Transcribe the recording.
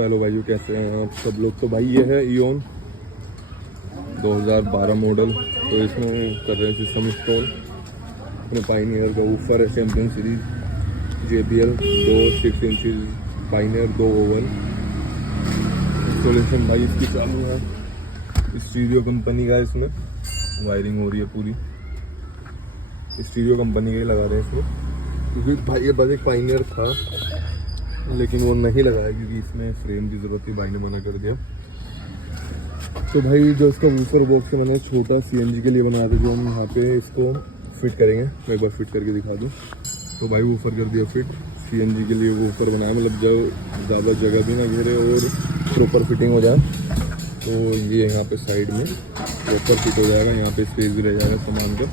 Hello भाइयों, कैसे हैं आप सब लोग। तो भाई ये है इओन 2012 मॉडल। तो इसमें कर रहे हैं सिस्टम इंस्टॉल। अपने पाइनियर का ऊपर है champion series JBL 6 inches pioneer 2 oven. Installation भाई इसकी चालू है। स्टीरियो कंपनी का इसमें वायरिंग हो रही है पूरी। स्टीरियो कंपनी का ही लगा रहे हैं इसमें, क्योंकि भाई ये बस एक पाइनियर था लेकिन वो नहीं लगाया क्योंकि इसमें फ्रेम की ज़रूरत थी, भाई ने मना कर दिया। तो भाई जो इसका वूफर बॉक्स है मैंने छोटा CNG के लिए बनाया था, जो हम यहाँ पे इसको फिट करेंगे। मैं एक बार फिट करके दिखा दूँ। तो भाई वूफर कर दिया फिट। CNG के लिए वूफर बनाया, मतलब जो ज़्यादा जगह भी ना घेरे और प्रॉपर फिटिंग हो जाए। तो ये यहाँ पे साइड में प्रॉपर फिट हो जाएगा, यहाँ पे स्पेस भी रह जाएगा सामान का।